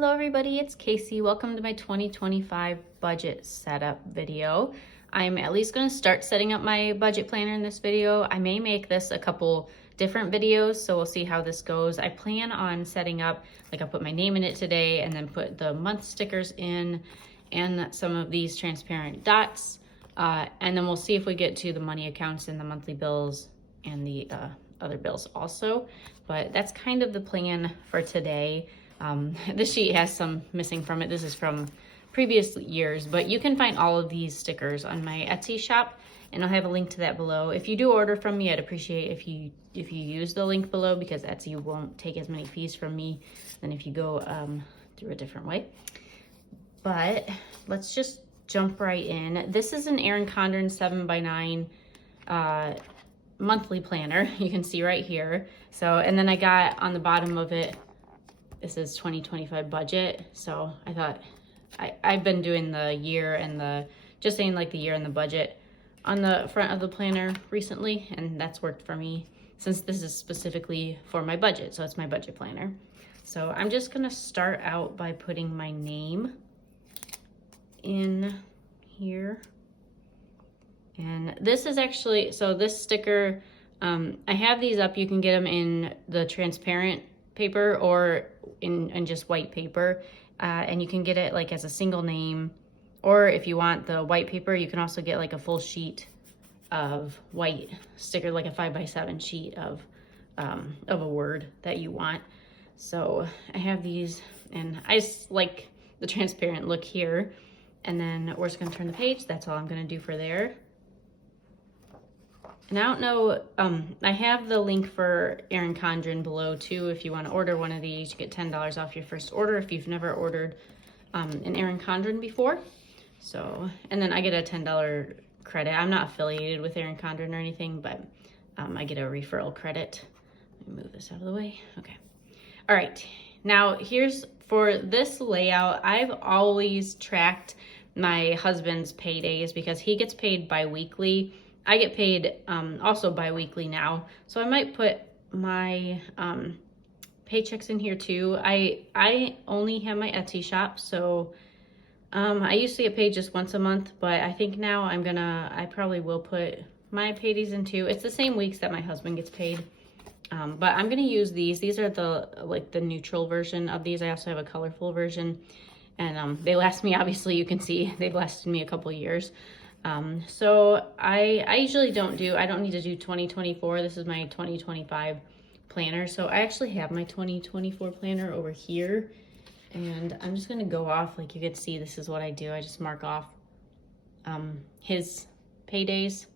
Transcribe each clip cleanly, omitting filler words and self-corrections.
Hello everybody, it's Kaycee. Welcome to my 2025 budget setup video. I'm at least going to start setting up my budget planner in this video. I may make this a couple different videos, so we'll see how this goes. I plan on setting up, like I'll put my name in it today and then put the month stickers in and some of these transparent dots. And then we'll see if we get to the money accounts and the monthly bills and the other bills also. But that's kind of the plan for today. This sheet has some missing from it. This is from previous years, but you can find all of these stickers on my Etsy shop, and I'll have a link to that below. If you do order from me, I'd appreciate if you use the link below, because Etsy won't take as many fees from me than if you go through a different way. But let's just jump right in. This is an Erin Condren 7x9 monthly planner. You can see right here. So, and then I got on the bottom of it, this is 2025 budget. So I thought I've been doing the year and just saying like the year and the budget on the front of the planner recently, and that's worked for me since this is specifically for my budget. So it's my budget planner. So I'm just gonna start out by putting my name in here. And this is actually, so this sticker, I have these up. You can get them in the transparent paper or in just white paper, and you can get it like as a single name, or if you want the white paper, you can also get like a full sheet of white sticker, like a 5x7 sheet of a word that you want. So I have these, and I just like the transparent look here. And then we're just gonna turn the page. That's all I'm gonna do for there. And I don't know, I have the link for Erin Condren below too. If you want to order one of these, you get $10 off your first order if you've never ordered an Erin Condren before. So, and then I get a $10 credit. I'm not affiliated with Erin Condren or anything, but I get a referral credit. Let me move this out of the way. Okay. All right. Now here's, for this layout, I've always tracked my husband's paydays because he gets paid bi-weekly. I get paid also bi-weekly now. So I might put my paychecks in here too. I only have my Etsy shop, so I used to get paid just once a month, but I think now I probably will put my paydays in too. It's the same weeks that my husband gets paid. But I'm gonna use these. These are the neutral version of these. I also have a colorful version, and they last me, obviously you can see, they've lasted me a couple years. So I usually I don't need to do 2024. This is my 2025 planner. So I actually have my 2024 planner over here, and I'm just gonna go off, like you can see, this is what I do. I just mark off his paydays.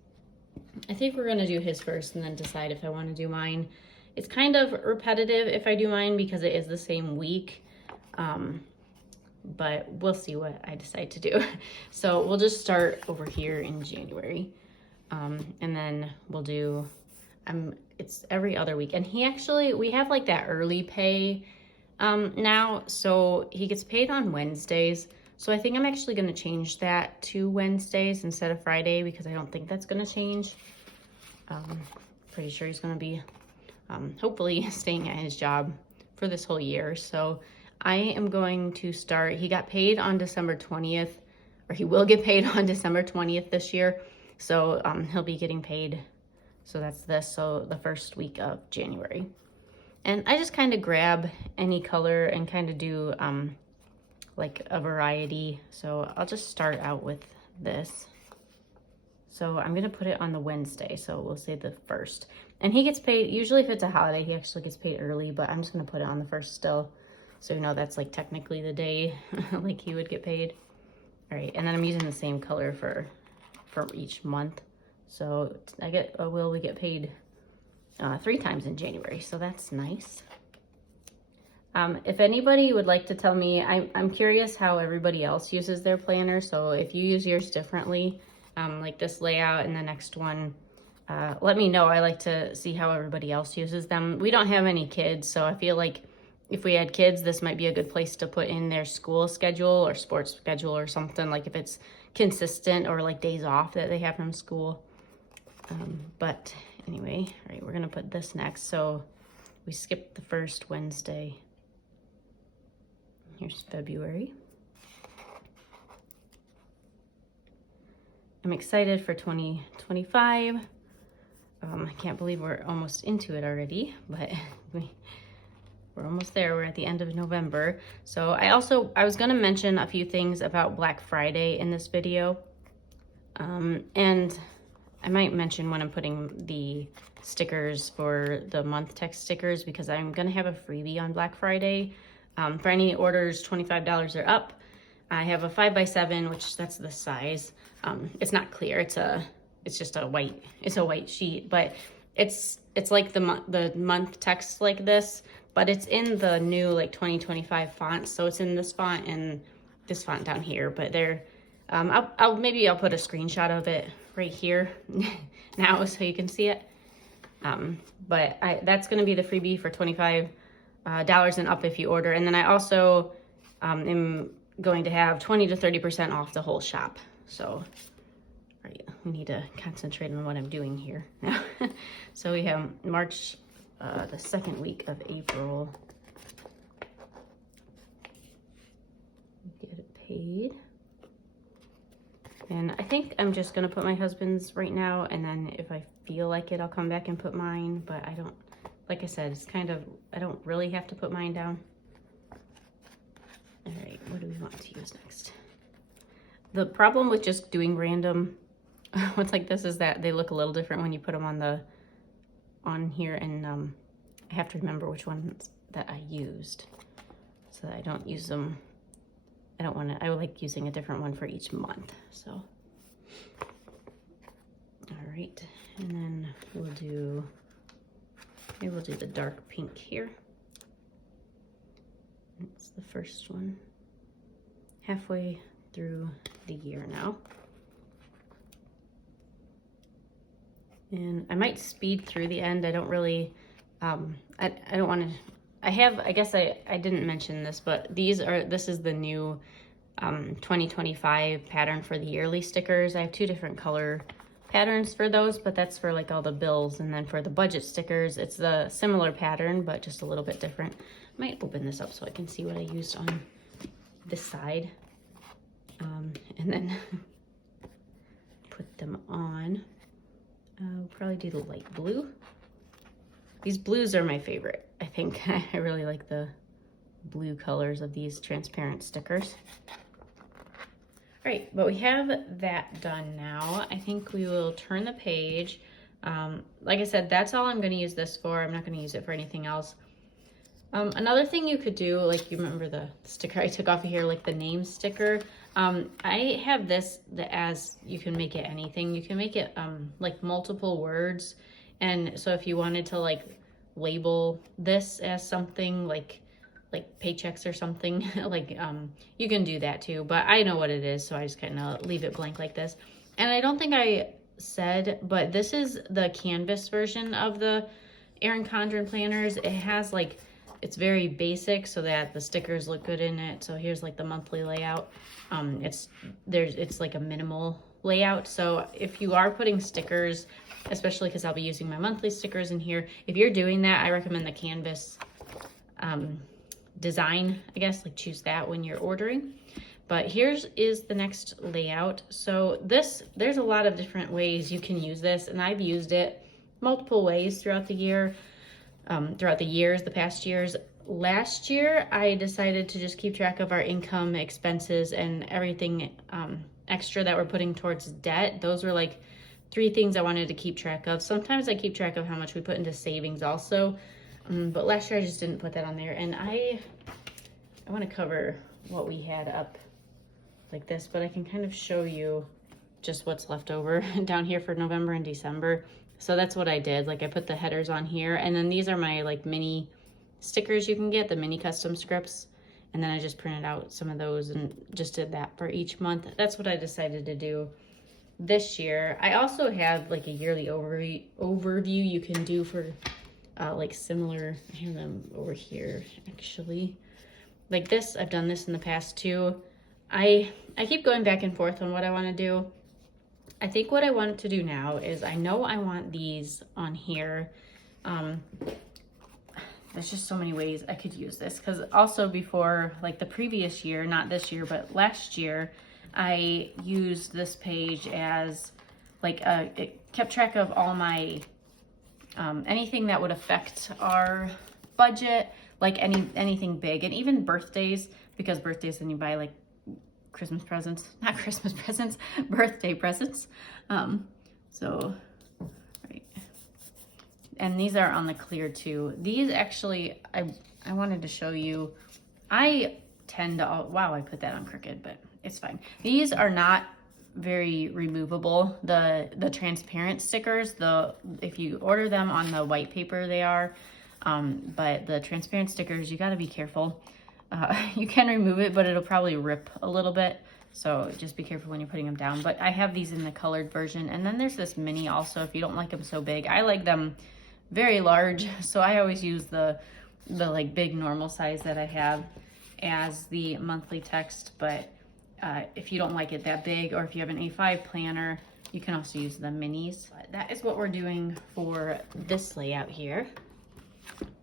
I think we're gonna do his first and then decide if I want to do mine. It's kind of repetitive if I do mine because it is the same week, but we'll see what I decide to do. So we'll just start over here in January, and then we'll do, it's every other week. And we have like that early pay now, so he gets paid on Wednesdays. So I think I'm actually going to change that to Wednesdays instead of Friday, because I don't think that's going to change. Pretty sure he's going to be hopefully staying at his job for this whole year. So I am going to start, he got paid on December 20th, or he will get paid on December 20th this year. So he'll be getting paid, so that's this, so the first week of January. And I just kind of grab any color and kind of do like a variety. So I'll just start out with this. So I'm gonna put it on the Wednesday, so we'll say the 1st. And he gets paid, usually if it's a holiday, he actually gets paid early, but I'm just gonna put it on the 1st still. So you know that's like technically the day like he would get paid. All right, and then I'm using the same color for each month. So we get paid 3 times in January, so that's nice. If anybody would like to tell me, I'm curious how everybody else uses their planner. So if you use yours differently, like this layout and the next one, let me know. I like to see how everybody else uses them. We don't have any kids, so I feel like if we had kids, this might be a good place to put in their school schedule or sports schedule or something, like if it's consistent, or like days off that they have from school. But anyway, all right, we're gonna put this next. So we skipped the first Wednesday. Here's February. I'm excited for 2025. I can't believe we're almost into it already, but we're almost there. We're at the end of November. So I was gonna mention a few things about Black Friday in this video. And I might mention when I'm putting the stickers for the month text stickers, because I'm gonna have a freebie on Black Friday. For any orders $25 or up, I have a 5x7, which that's the size. It's not clear. It's just a white sheet, but it's like the month text like this, but it's in the new like 2025 font. So it's in this font and this font down here, but maybe I'll put a screenshot of it right here now so you can see it. But that's going to be the freebie for $25 and up if you order. And then I also am going to have 20 to 30% off the whole shop. So right, we need to concentrate on what I'm doing here now. So we have March, the second week of April. Get it paid. And I think I'm just gonna put my husband's right now, and then if I feel like it, I'll come back and put mine, but I don't, like I said, it's kind of, I don't really have to put mine down. All right, what do we want to use next? The problem with just doing random ones like this is that they look a little different when you put them on here, and I have to remember which ones that I used so that I don't use them. I like using a different one for each month, so. All right, and then maybe we'll do the dark pink here. It's the first one. Halfway through the year now. And I might speed through the end. I don't really, I don't want to, I guess I didn't mention this, but this is the new 2025 pattern for the yearly stickers. I have two different color patterns for those, but that's for like all the bills. And then for the budget stickers, it's the similar pattern, but just a little bit different. I might open this up so I can see what I used on this side. And then put them on. We'll probably do the light blue. These blues are my favorite. I think I really like the blue colors of these transparent stickers. All right, but we have that done now. I think we will turn the page. Like I said, that's all I'm gonna use this for. I'm not gonna use it for anything else. Another thing you could do, like you remember the sticker I took off of here, like the name sticker. I have this as you can make it anything. You can make it like multiple words. And so if you wanted to like label this as something like paychecks or something, like you can do that too. But I know what it is, so I just kind of leave it blank like this. And I don't think I said, but this is the canvas version of the Erin Condren Planners. It has like, it's very basic so that the stickers look good in it. So here's like the monthly layout. It's like a minimal layout. So if you are putting stickers, especially because I'll be using my monthly stickers in here, if you're doing that, I recommend the canvas design, I guess, like choose that when you're ordering. But here's the next layout. So there's a lot of different ways you can use this, and I've used it multiple ways throughout the year. The past years. Last year, I decided to just keep track of our income, expenses, and everything extra that we're putting towards debt. Those were like 3 things I wanted to keep track of. Sometimes I keep track of how much we put into savings also, but last year I just didn't put that on there. And I want to cover what we had up like this, but I can kind of show you just what's left over down here for November and December. So that's what I did. Like I put the headers on here, and then these are my like mini stickers you can get, the mini custom scripts. And then I just printed out some of those and just did that for each month. That's what I decided to do this year. I also have like a yearly overview you can do for like similar, I have them over here actually. Like this, I've done this in the past too. I keep going back and forth on what I want to do. I think what I want to do now is, I know I want these on here. there's just so many ways I could use this. Because also before, like the previous year, not this year, but last year, I used this page as like it kept track of all my anything that would affect our budget, like anything big, and even birthdays, because birthdays then you buy like Christmas presents, not Christmas presents, birthday presents. So, right. And these are on the clear too. These actually, I wanted to show you, I tend to, wow, I put that on crooked, but it's fine. These are not very removable. The transparent stickers, if you order them on the white paper, they are, but the transparent stickers, you got to be careful. You can remove it, but it'll probably rip a little bit. So just be careful when you're putting them down. But I have these in the colored version. And then there's this mini also, if you don't like them so big. I like them very large. So I always use the like big normal size that I have as the monthly text. But if you don't like it that big, or if you have an A5 planner, you can also use the minis. That is what we're doing for this layout here.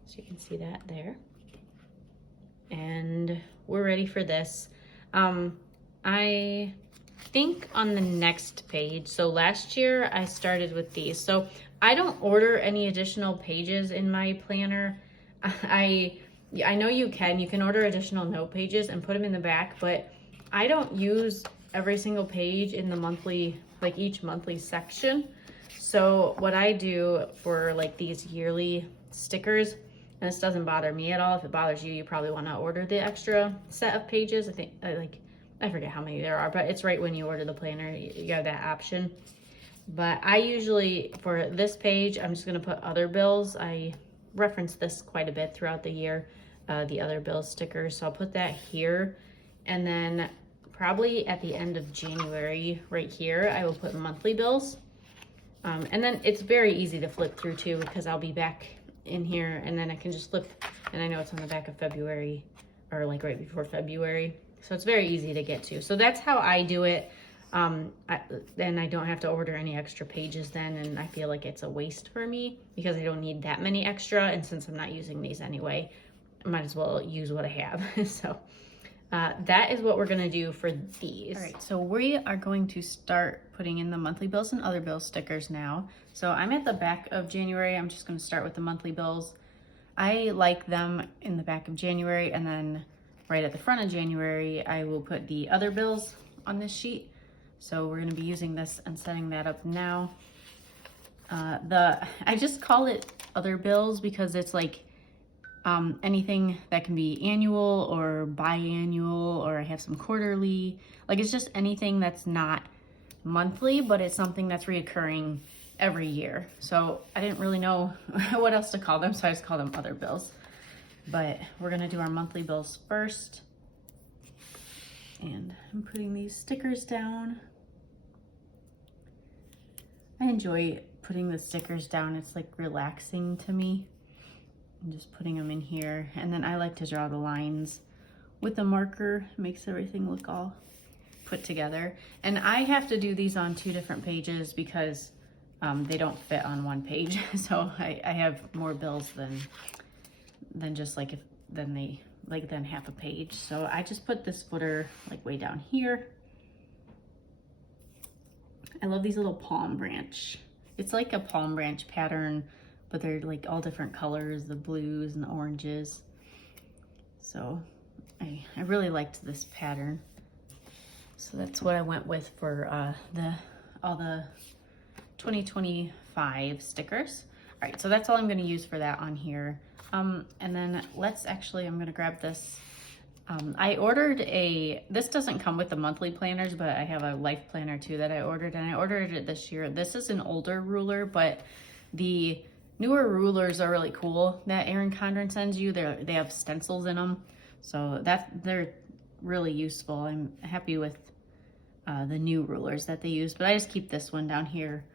So you can see that there. And we're ready for this. I think on the next page, so last year I started with these. So I don't order any additional pages in my planner. I know you can order additional note pages and put them in the back, but I don't use every single page in the monthly, like each monthly section. So what I do for like these yearly stickers, and this doesn't bother me at all. If it bothers you, you probably want to order the extra set of pages. I think I forget how many there are, but it's right when you order the planner, you have that option. But I usually, for this page, I'm just gonna put other bills. I reference this quite a bit throughout the year, the other bill stickers. So I'll put that here. And then probably at the end of January, right here, I will put monthly bills. And then it's very easy to flip through too, because I'll be back in here and then I can just flip, and I know it's on the back of February, or like right before February. So it's very easy to get to. So that's how I do it. Then I don't have to order any extra pages then, and I feel like it's a waste for me because I don't need that many extra, and since I'm not using these anyway, I might as well use what I have. So that is what we're gonna do for these. All right, so we are going to start putting in the monthly bills and other bill stickers now. So I'm at the back of January. I'm just gonna start with the monthly bills. I like them in the back of January, and then right at the front of January, I will put the other bills on this sheet. So we're gonna be using this and setting that up now. I just call it other bills because it's like anything that can be annual or biannual, or I have some quarterly. Like it's just anything that's not monthly, but it's something that's reoccurring every year. So I didn't really know what else to call them, so I just call them other bills. But we're gonna do our monthly bills first. And I'm putting these stickers down. I enjoy putting the stickers down. It's like relaxing to me. I'm just putting them in here. And then I like to draw the lines with a marker. It makes everything look all put together. And I have to do these on 2 different pages because they don't fit on one page. So I have more bills than just like than half a page. So I just put this footer like way down here. I love these little palm branch. It's like a palm branch pattern, but they're like all different colors, the blues and the oranges. So I really liked this pattern. So that's what I went with for all the 2025 stickers. All right, so that's all I'm gonna use for that on here. And then I'm gonna grab this. I ordered this doesn't come with the monthly planners, but I have a life planner too that I ordered, and I ordered it this year. This is an older ruler, but the newer rulers are really cool that Erin Condren sends you. They have stencils in them, so they're really useful. I'm happy with the new rulers that they use, but I just keep this one down here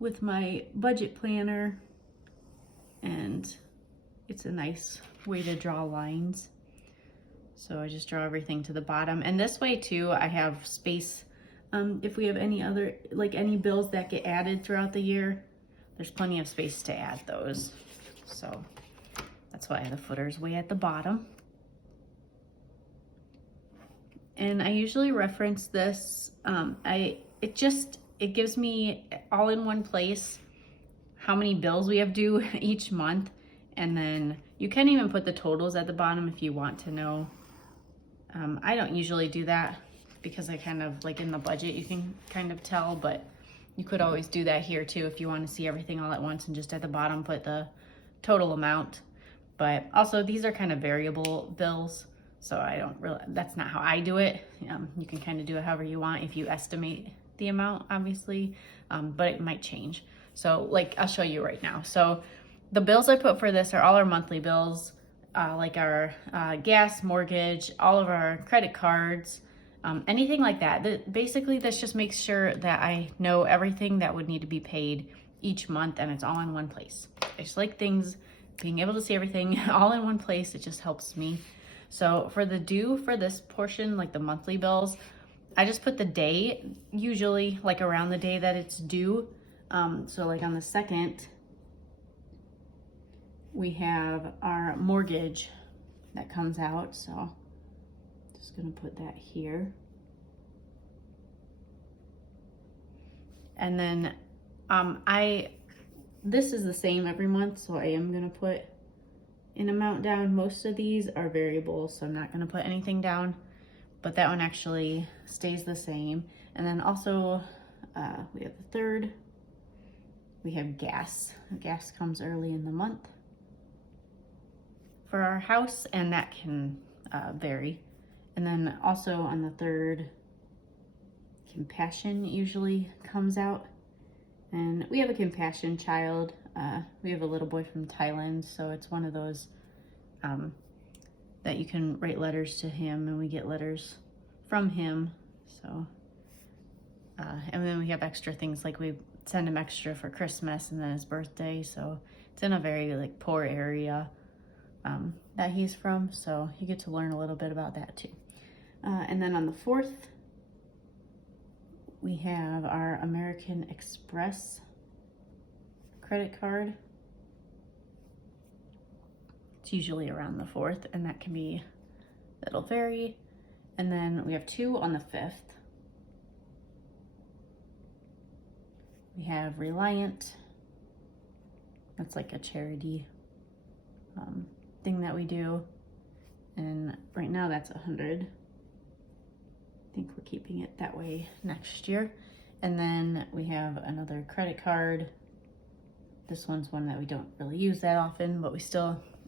with my budget planner, and it's a nice way to draw lines. So I just draw everything to the bottom. And this way too, I have space. If we have any bills that get added throughout the year, there's plenty of space to add those. So That's why the footer's way at the bottom. And I usually reference this. It gives me all in one place how many bills we have due each month. And then you can even put the totals at the bottom if you want to know. I don't usually do that because I kind of like in the budget, you can kind of tell, but you could always do that here too if you want to see everything all at once and just at the bottom put the total amount. But also these are kind of variable bills, so that's not how I do it. You can kind of do it however you want if you estimate the amount, obviously, but it might change. So like I'll show you right now. So the bills I put for this are all our monthly bills, like our gas, mortgage, all of our credit cards, anything like that. Basically, this just makes sure that I know everything that would need to be paid each month and it's all in one place. I just like things, being able to see everything all in one place, it just helps me. So for the due for this portion, like the monthly bills, I just put the day, usually like around the day that it's due. So like on the 2nd, we have our mortgage that comes out. So just gonna put that here. And then this is the same every month, so I am gonna put an amount down. Most of these are variable, so I'm not gonna put anything down, but that one actually stays the same. And then also we have the 3rd, we have gas. Gas comes early in the month for our house, and that can vary. And then also on the 3rd, compassion usually comes out. And we have a compassion child. We have a little boy from Thailand, so it's one of those that you can write letters to him, and we get letters from him. So, and then we have extra things, like we send him extra for Christmas and then his birthday. So it's in a very like poor area that he's from, so you get to learn a little bit about that too. And then on the 4th, we have our American Express credit card. It's usually around the 4th, and that'll vary. And then we have 2 on the 5th. We have Reliant. That's like a charity thing that we do. And right now that's 100. I think we're keeping it that way next year. And then we have another credit card. This one's one that we don't really use that often, but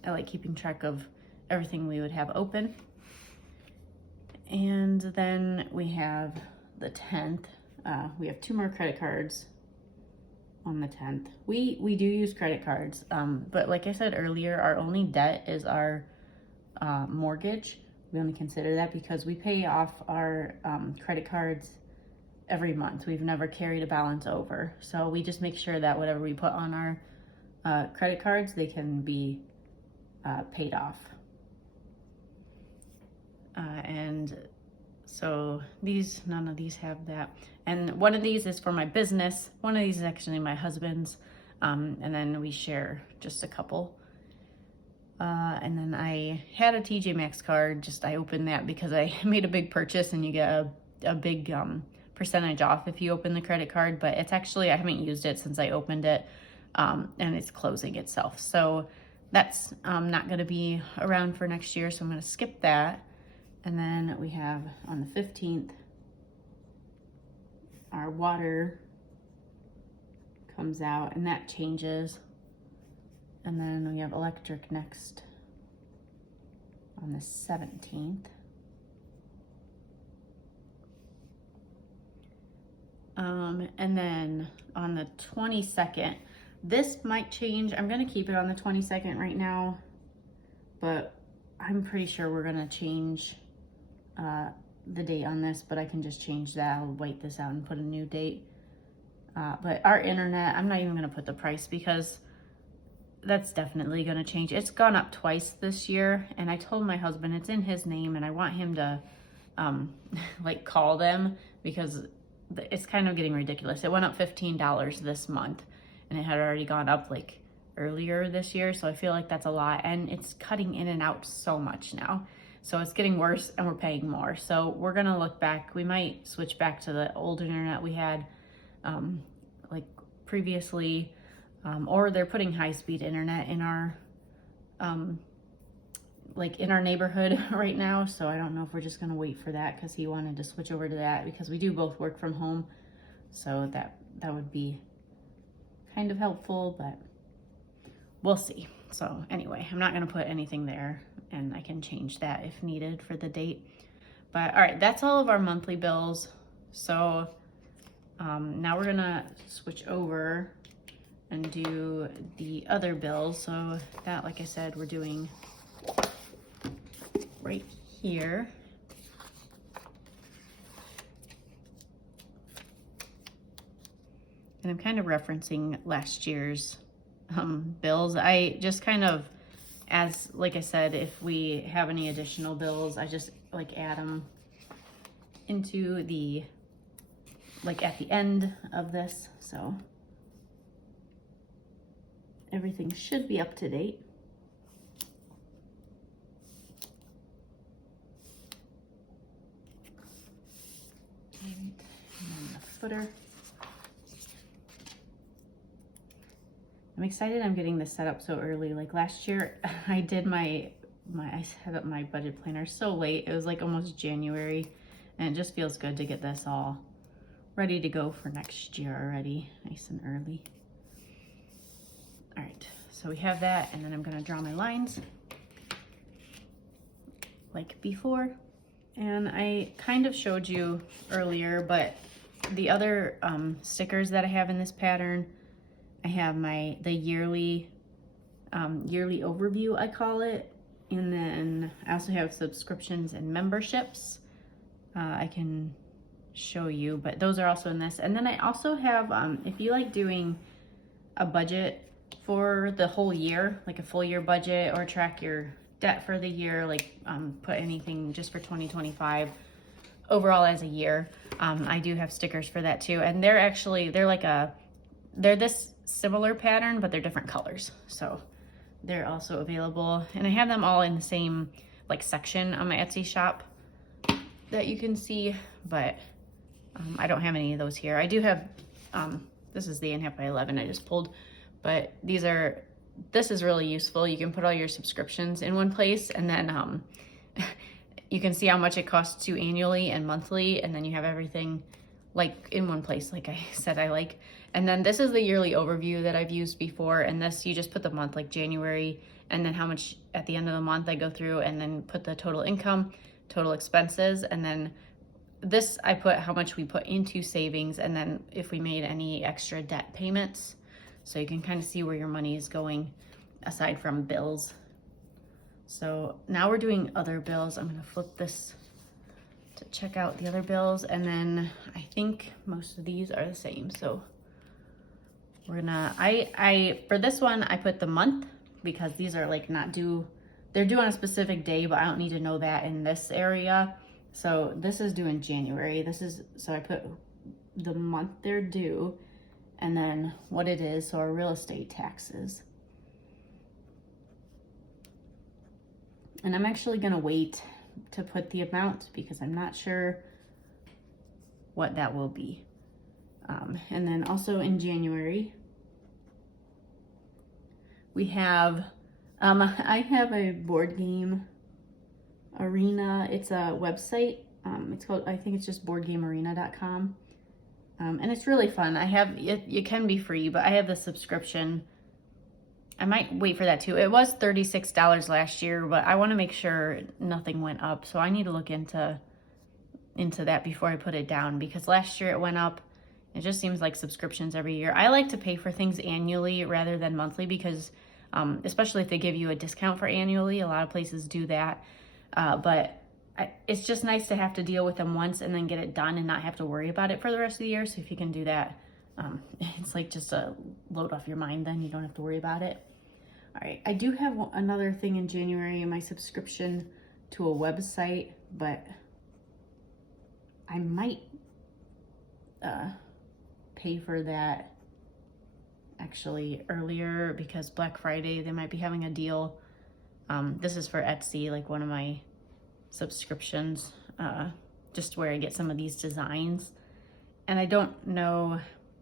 I like keeping track of everything we would have open. And then we have the 10th. We have 2 more credit cards on the 10th. We do use credit cards, but like I said earlier, our only debt is our mortgage. We only consider that because we pay off our credit cards every month. We've never carried a balance over. So we just make sure that whatever we put on our credit cards, they can be paid off. And so none of these have that. And one of these is for my business. One of these is actually my husband's. And then we share just a couple. And then I had a TJ Maxx card. I opened that because I made a big purchase, and you get a big percentage off if you open the credit card. But it's actually, I haven't used it since I opened it, and it's closing itself. So that's not going to be around for next year. So I'm going to skip that. And then we have on the 15th, our water comes out, and that changes. And then we have electric next on the 17th. And then on the 22nd, this might change. I'm going to keep it on the 22nd right now, but I'm pretty sure we're going to change the date on this, but I can just change that. I'll white this out and put a new date. But our internet, I'm not even going to put the price because that's definitely going to change. It's gone up twice this year, and I told my husband it's in his name, and I want him to like call them because it's kind of getting ridiculous. It went up $15 this month, and it had already gone up like earlier this year, so I feel like that's a lot, and it's cutting in and out so much now. So it's getting worse and we're paying more. So we're gonna look back. We might switch back to the old internet we had like previously, or they're putting high-speed internet in our like in our neighborhood right now. So I don't know if we're just gonna wait for that, because he wanted to switch over to that because we do both work from home. So that would be kind of helpful, but we'll see. So anyway, I'm not gonna put anything there, and I can change that if needed for the date. But all right, that's all of our monthly bills. So now we're gonna switch over and do the other bills. So that, like I said, we're doing right here. And I'm kind of referencing last year's bills. I just kind of, as like I said, if we have any additional bills, I just like add them into the, like at the end of this. So everything should be up to date. And then the footer. I'm excited I'm getting this set up so early. Like last year, I did I set up my budget planner so late. It was like almost January, and it just feels good to get this all ready to go for next year already, nice and early. All right, so we have that, and then I'm gonna draw my lines like before. And I kind of showed you earlier, but the other stickers that I have in this pattern, I have the yearly overview, I call it. And then I also have subscriptions and memberships. I can show you, but those are also in this. And then I also have, if you like doing a budget for the whole year, like a full year budget, or track your debt for the year, like put anything just for 2025 overall as a year, I do have stickers for that too. And they're this similar pattern, but they're different colors. So they're also available, and I have them all in the same like section on my Etsy shop that you can see, but I don't have any of those here. I do have, this is the 8.5 by 11 I just pulled, but this is really useful. You can put all your subscriptions in one place, and then you can see how much it costs you annually and monthly, and then you have everything like in one place, like I said I like. And then this is the yearly overview that I've used before, and this, you just put the month, like January, and then how much at the end of the month I go through, and then put the total income, total expenses, and then this I put how much we put into savings, and then if we made any extra debt payments. So you can kind of see where your money is going aside from bills. So now we're doing other bills. I'm gonna flip this to check out the other bills, and then I think most of these are the same. So we're gonna, for this one, I put the month because these are like not due, they're due on a specific day, but I don't need to know that in this area. So this is due in January. So I put the month they're due, and then what it is, so our real estate taxes. And I'm actually gonna wait to put the amount because I'm not sure what that will be. And then also in January, we have, I have a board game arena. It's a website. It's called, I think it's just boardgamearena.com. And it's really fun. I have, it can be free, but I have the subscription. I might wait for that too. It was $36 last year, but I want to make sure nothing went up. So I need to look into that before I put it down, because last year it went up. It just seems like subscriptions every year. I like to pay for things annually rather than monthly because, especially if they give you a discount for annually, a lot of places do that. But it's just nice to have to deal with them once and then get it done and not have to worry about it for the rest of the year. So if you can do that, it's like just a load off your mind, then you don't have to worry about it. All right, I do have another thing in January in my subscription to a website, but I might pay for that actually earlier because Black Friday, they might be having a deal. This is for Etsy, like one of my subscriptions, just where I get some of these designs. And I don't know,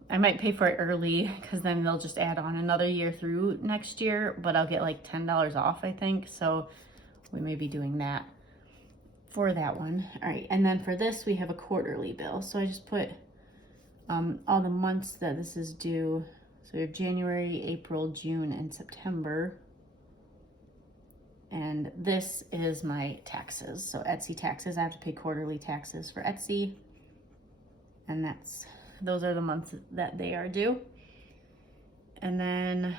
I might pay for it early because then they'll just add on another year through next year, but I'll get like $10 off, I think. So we may be doing that for that one. All right, and then for this, we have a quarterly bill. So I just put all the months that this is due. So we have January, April, June, and September. And this is my taxes. So Etsy taxes, I have to pay quarterly taxes for Etsy. And those are the months that they are due. And then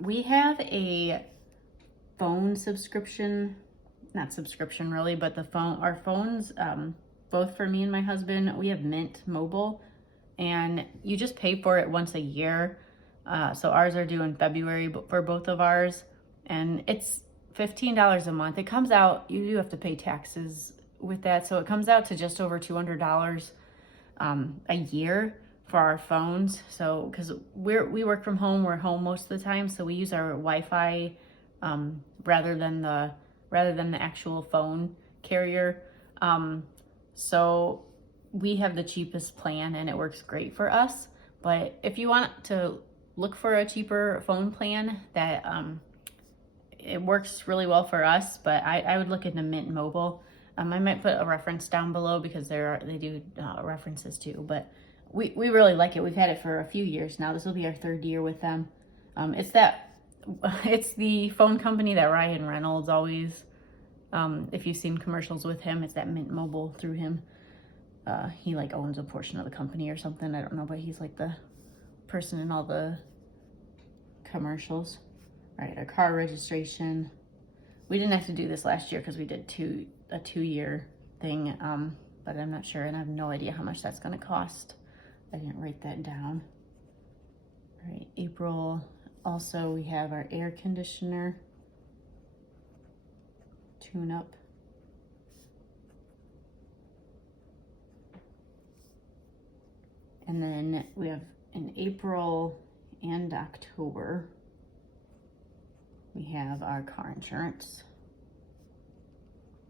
we have a phone subscription, not subscription really, but our phones, both for me and my husband, we have Mint Mobile, and you just pay for it once a year. So ours are due in February for both of ours, and it's $15 a month. It comes out, you do have to pay taxes with that, so it comes out to just over $200 a year for our phones. So because we work from home, we're home most of the time, so we use our Wi-Fi rather than the actual phone carrier. So we have the cheapest plan and it works great for us. But if you want to look for a cheaper phone plan that it works really well for us, but I would look into Mint Mobile. I might put a reference down below because they do references too, but we really like it. We've had it for a few years now. This will be our 3rd year with them. It's the phone company that Ryan Reynolds always, if you've seen commercials with him, it's that Mint Mobile through him. He like owns a portion of the company or something. I don't know, but he's like the person in all the commercials. All right, our car registration. We didn't have to do this last year because we did a 2-year thing, but I'm not sure, and I have no idea how much that's going to cost. I didn't write that down. All right, April. Also, we have our air conditioner tune-up. And then we have in April and October, we have our car insurance.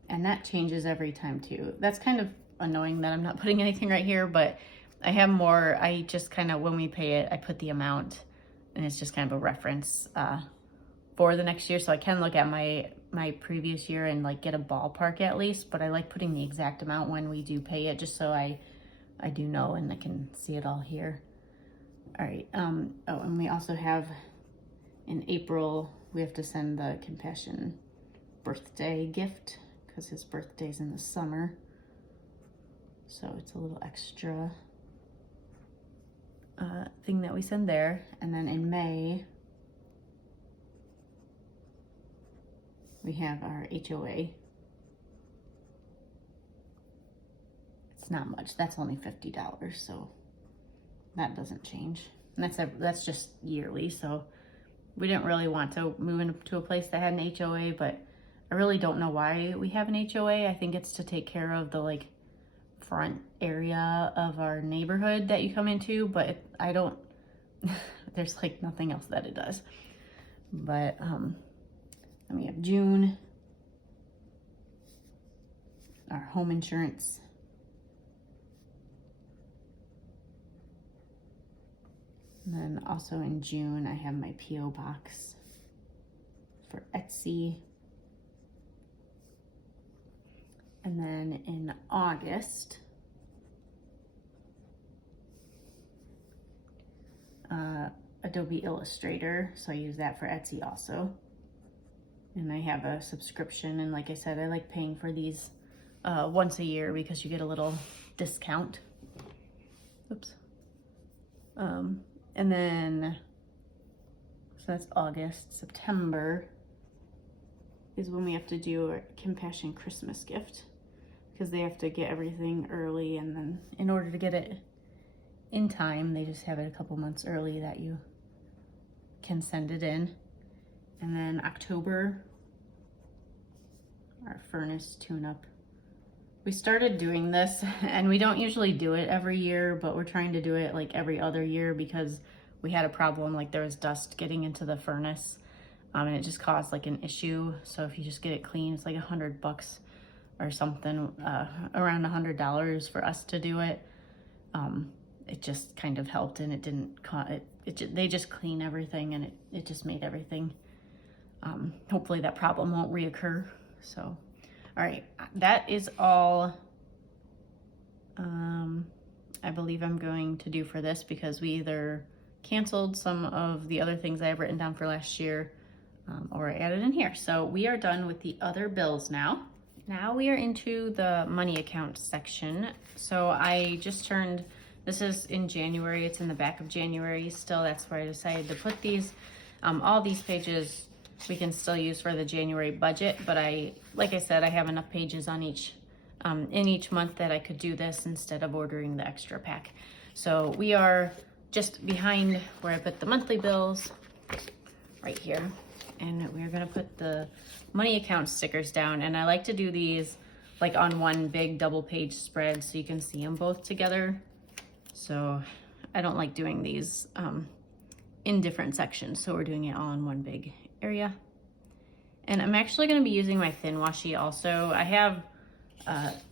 And that changes every time too. That's kind of annoying that I'm not putting anything right here, but I just kind of, when we pay it, I put the amount, and it's just kind of a reference for the next year. So I can look at my previous year and like get a ballpark at least, but I like putting the exact amount when we do pay it, just so I do know and I can see it all here. All right, oh, and we also have in April, we have to send the Compassion birthday gift because his birthday's in the summer. So it's a little extra thing that we send there. And then in May, we have our HOA. It's not much, that's only $50, so that doesn't change. And that's just yearly, so we didn't really want to move into a place that had an HOA, but I really don't know why we have an HOA. I think it's to take care of the like front area of our neighborhood that you come into, but there's like nothing else that it does. But then we have June, our home insurance. And then also in June, I have my P.O. box for Etsy. And then in August, Adobe Illustrator. So I use that for Etsy also. And I have a subscription. And like I said, I like paying for these once a year because you get a little discount. Oops. And then, so that's August. September is when we have to do a Compassion Christmas gift because they have to get everything early, and then in order to get it in time, they just have it a couple months early that you can send it in. And then October, our furnace tune-up. We started doing this, and we don't usually do it every year, but we're trying to do it like every other year because we had a problem, like there was dust getting into the furnace, and it just caused like an issue. So if you just get it clean, it's like $100 or something, around $100 for us to do it. It just kind of helped, and it didn't they just clean everything, and it just made everything, hopefully that problem won't reoccur. So all right, that is all I believe I'm going to do for this, because we either canceled some of the other things I have written down for last year, or added in here. So we are done with the other bills now. Now we are into the money account section. So I just turned, this is in January, it's in the back of January still. That's where I decided to put these. All these pages we can still use for the January budget, but like I said, I have enough pages on each, in each month that I could do this instead of ordering the extra pack. So we are just behind where I put the monthly bills, right here. And we're gonna put the money account stickers down. And I like to do these like on one big double page spread so you can see them both together. So I don't like doing these in different sections. So we're doing it all in one big area. And I'm actually gonna be using my thin washi also. I have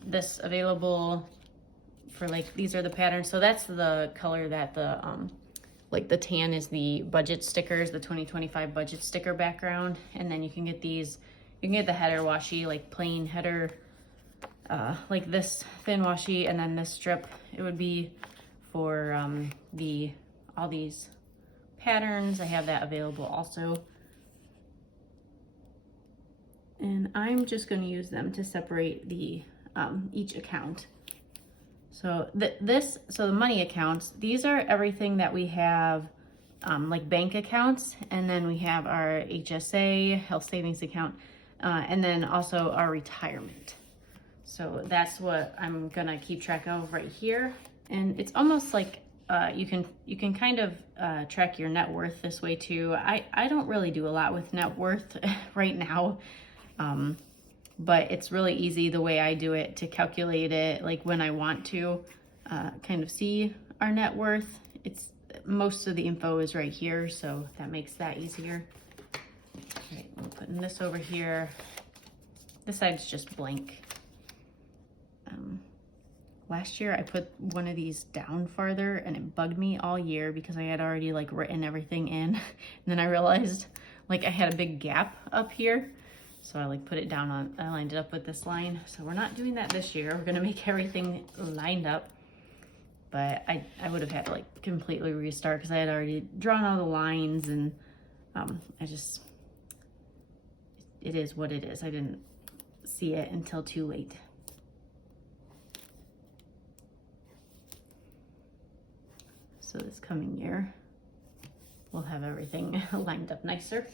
this available for, like, these are the patterns. So that's the color that the, like the tan is the budget stickers, the 2025 budget sticker background. And then you can get these, you can get the header washi, like plain header, like this thin washi, and then this strip, it would be for all these patterns. I have that available also. And I'm just going to use them to separate the each account. So so the money accounts, these are everything that we have, like bank accounts, and then we have our HSA, health savings account, and then also our retirement. So that's what I'm gonna keep track of right here. And it's almost like you can kind of track your net worth this way too. I don't really do a lot with net worth right now. But it's really easy the way I do it to calculate it, like when I want to kind of see our net worth. It's most of the info is right here, so that makes that easier. All right, I'm putting this over here. This side's just blank. Last year I put one of these down farther, and it bugged me all year because I had already like written everything in, and then I realized like I had a big gap up here. So I like put it down on, I lined it up with this line. So we're not doing that this year. We're gonna make everything lined up. But I would have had to like completely restart because I had already drawn all the lines, and it is what it is. I didn't see it until too late. So this coming year, we'll have everything lined up nicer.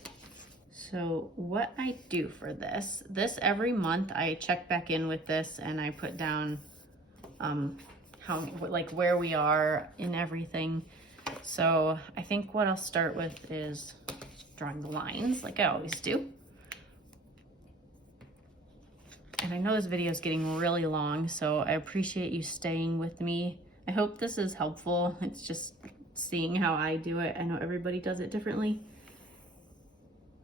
So what I do for this every month I check back in with this, and I put down how, like, where we are in everything. So I think what I'll start with is drawing the lines like I always do. And I know this video is getting really long, so I appreciate you staying with me. I hope this is helpful. It's just seeing how I do it. I know everybody does it differently,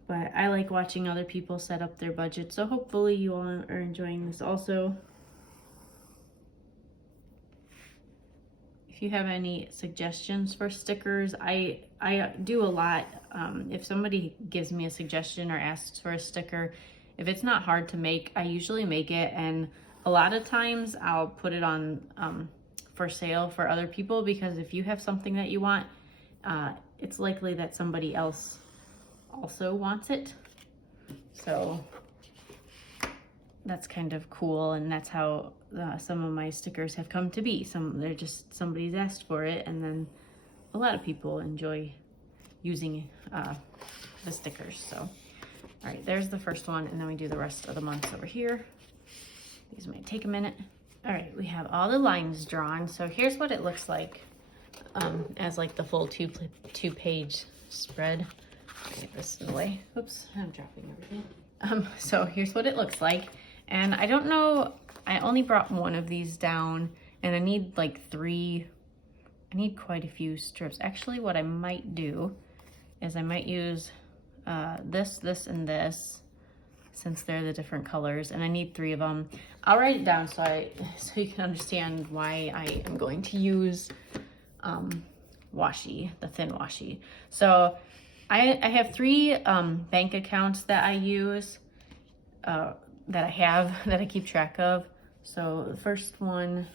but I like watching other people set up their budget. So hopefully you all are enjoying this also. If you have any suggestions for stickers, I do a lot. If somebody gives me a suggestion or asks for a sticker, if it's not hard to make, I usually make it. And a lot of times I'll put it on for sale for other people, because if you have something that you want, it's likely that somebody else also wants it. So that's kind of cool, and that's how some of my stickers have come to be. They're just somebody's asked for it, and then a lot of people enjoy using the stickers. So all right, there's the first one, and then we do the rest of the months over here. These might take a minute. All right, we have all the lines drawn. So here's what it looks like as like the full two-page spread. Get this in the way. Oops, I'm dropping everything. So here's what it looks like. And I don't know, I only brought one of these down, and I need like 3 I need quite a few strips. Actually, what I might do is I might use this, and this, since they're the different colors, and I need 3 of them. I'll write it down so you can understand why I am going to use washi, the thin washi. So I have 3 bank accounts that I use, that I keep track of. So the first one,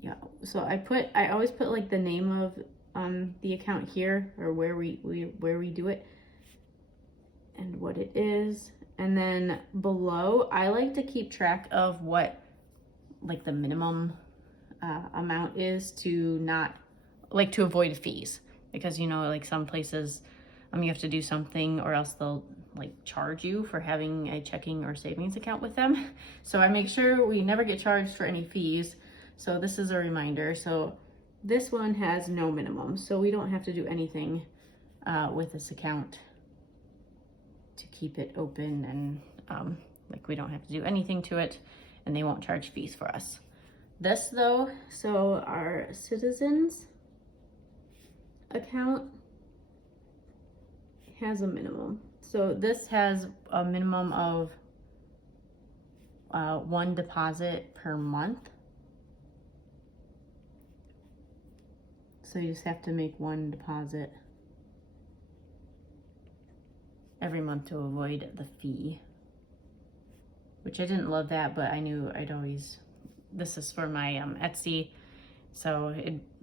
yeah, so I always put like the name of the account here, or where we do it and what it is. And then below, I like to keep track of what like the minimum amount is to avoid fees, because you know, like some places you have to do something or else they'll like charge you for having a checking or savings account with them. So I make sure we never get charged for any fees. So this is a reminder. So this one has no minimum, so we don't have to do anything with this account to keep it open, and like we don't have to do anything to it, and they won't charge fees for us. This though, so our citizens account has a minimum. So this has a minimum of 1 deposit per month. So you just have to make 1 deposit every month to avoid the fee, which I didn't love that, but I knew this is for my Etsy, so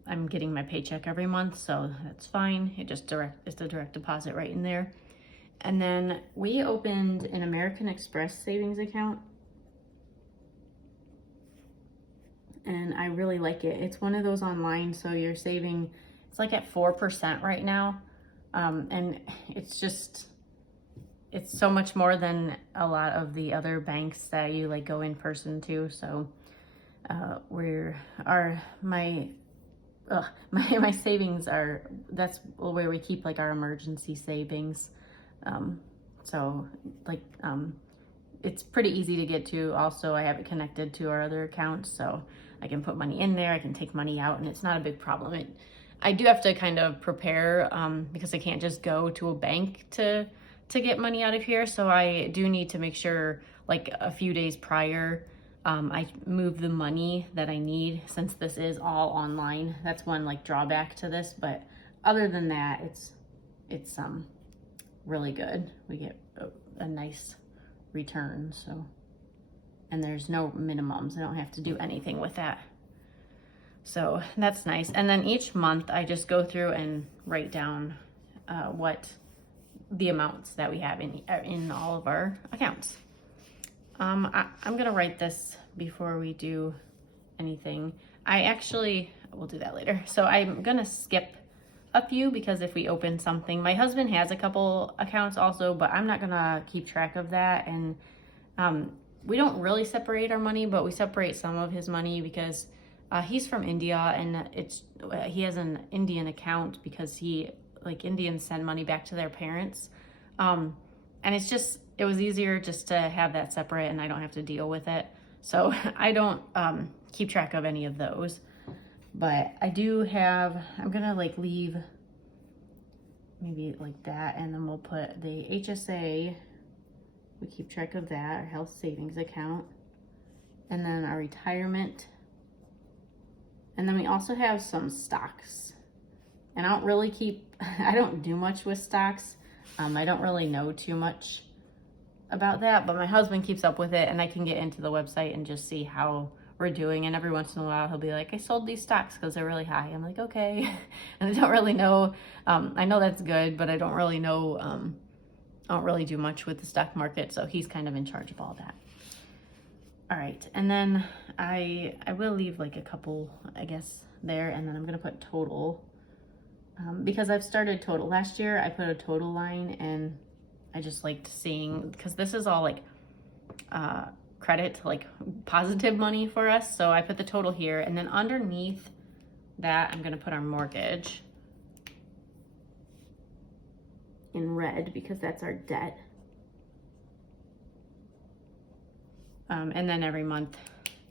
I'm getting my paycheck every month, so that's fine. It's a direct deposit right in there. And then we opened an American Express savings account, and I really like it. It's one of those online, so you're saving, it's like at 4% right now, and it's so much more than a lot of the other banks that you like go in person to. So my savings that's where we keep like our emergency savings. So like it's pretty easy to get to. Also, I have it connected to our other accounts, so I can put money in there, I can take money out, and it's not a big problem. I do have to kind of prepare because I can't just go to a bank to get money out of here. So I do need to make sure like a few days prior, I move the money that I need, since this is all online. That's one like drawback to this, but other than that, it's really good. We get a nice return. So, and there's no minimums. I don't have to do anything with that. So that's nice. And then each month I just go through and write down what the amounts that we have in all of our accounts. I'm gonna write this before we do anything. We'll do that later. So I'm gonna skip a few, because if we open something, my husband has a couple accounts also, but I'm not gonna keep track of that. And we don't really separate our money, but we separate some of his money because he's from India, and he has an Indian account because Indians send money back to their parents. And it was easier just to have that separate, and I don't have to deal with it. So I don't keep track of any of those. But I'm gonna leave maybe like that, and then we'll put the HSA, we keep track of that, our health savings account, and then our retirement. And then we also have some stocks. And I don't do much with stocks. I don't really know too much about that, but my husband keeps up with it, and I can get into the website and just see how we're doing. And every once in a while he'll be like, I sold these stocks because they're really high. I'm like, okay. And I don't really know. I know that's good, but I don't really know. I don't really do much with the stock market. So he's kind of in charge of all that. All right. And then I will leave like a couple, I guess, there. And then I'm going to put total. Because I've started total. Last year I put a total line, and I just liked seeing, because this is all like credit, like positive money for us. So I put the total here, and then underneath that I'm gonna put our mortgage in red because that's our debt. And then every month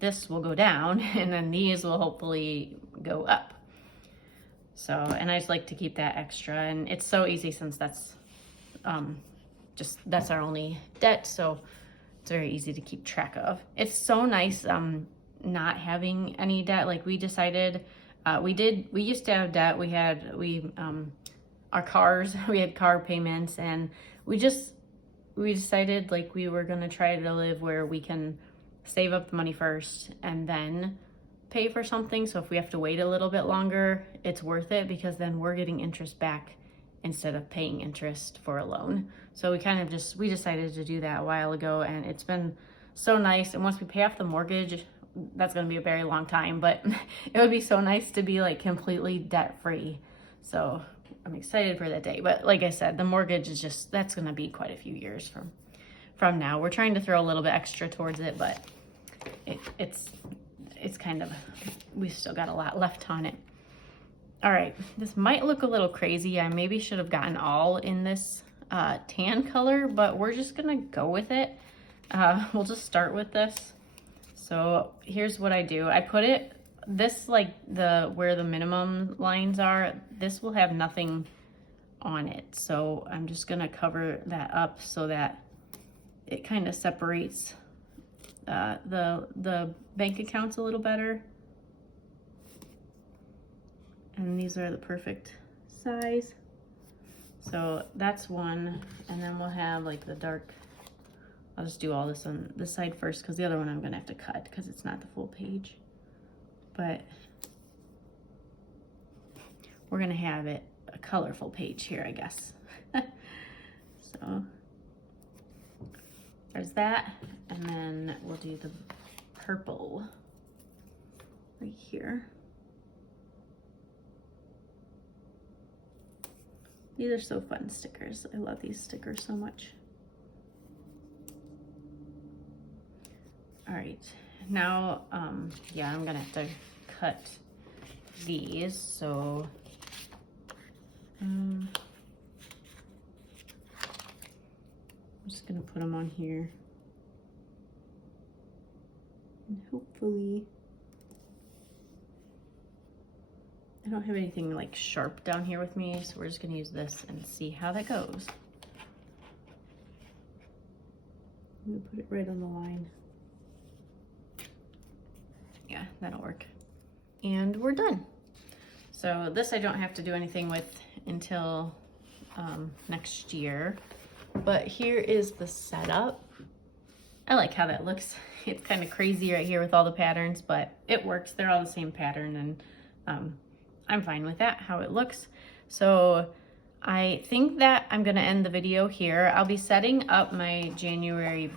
this will go down and then these will hopefully go up. So, and I just like to keep that extra, and it's so easy since that's that's our only debt, so it's very easy to keep track of. It's so nice not having any debt. Like we decided, we used to have debt. Our cars, we had car payments, and we decided like we were gonna try to live where we can save up the money first and then pay for something. So if we have to wait a little bit longer, it's worth it, because then we're getting interest back instead of paying interest for a loan. So we decided to do that a while ago, and it's been so nice. And once we pay off the mortgage, that's going to be a very long time, but it would be so nice to be like completely debt free. So I'm excited for that day. But like I said, the mortgage is that's going to be quite a few years from now. We're trying to throw a little bit extra towards it, but it's kind of, we've still got a lot left on it. All right, this might look a little crazy. I maybe should have gotten all in this tan color, but we're just gonna go with it. We'll just start with this. So here's what I do. I put it, this like where the minimum lines are, this will have nothing on it. So I'm just gonna cover that up so that it kind of separates the bank accounts a little better. And these are the perfect size. So that's one, and then we'll have like the dark, I'll just do all this on this side first, because the other one I'm gonna have to cut because it's not the full page. But we're gonna have it a colorful page here, I guess. So there's that, and then we'll do the purple right here. These are so fun stickers. I love these stickers so much. All right, now, yeah, I'm gonna have to cut these. So, I'm just gonna put them on here. And hopefully, I don't have anything like sharp down here with me, so we're just gonna use this and see how that goes. I'm gonna put it right on the line. Yeah, that'll work. And we're done. So this I don't have to do anything with until next year. But here is the setup. I like how that looks. It's kind of crazy right here with all the patterns, but it works. They're all the same pattern, and I'm fine with that, how it looks. So I think that I'm gonna end the video here. I'll be setting up my January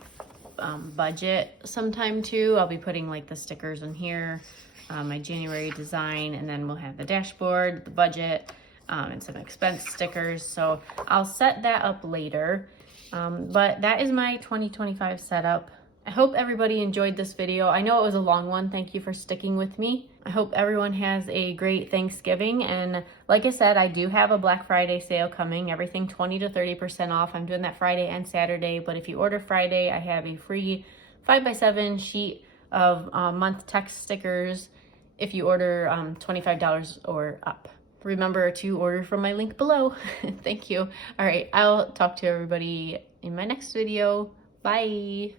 budget sometime too. I'll be putting like the stickers in here, my January design, and then we'll have the dashboard, the budget, and some expense stickers. So I'll set that up later. But that is my 2025 setup. I hope everybody enjoyed this video. I know it was a long one. Thank you for sticking with me. I hope everyone has a great Thanksgiving. And like I said, I do have a Black Friday sale coming. Everything 20 to 30% off. I'm doing that Friday and Saturday. But if you order Friday, I have a free 5x7 sheet of month text stickers if you order $25 or up. Remember to order from my link below. Thank you. All right, I'll talk to everybody in my next video. Bye.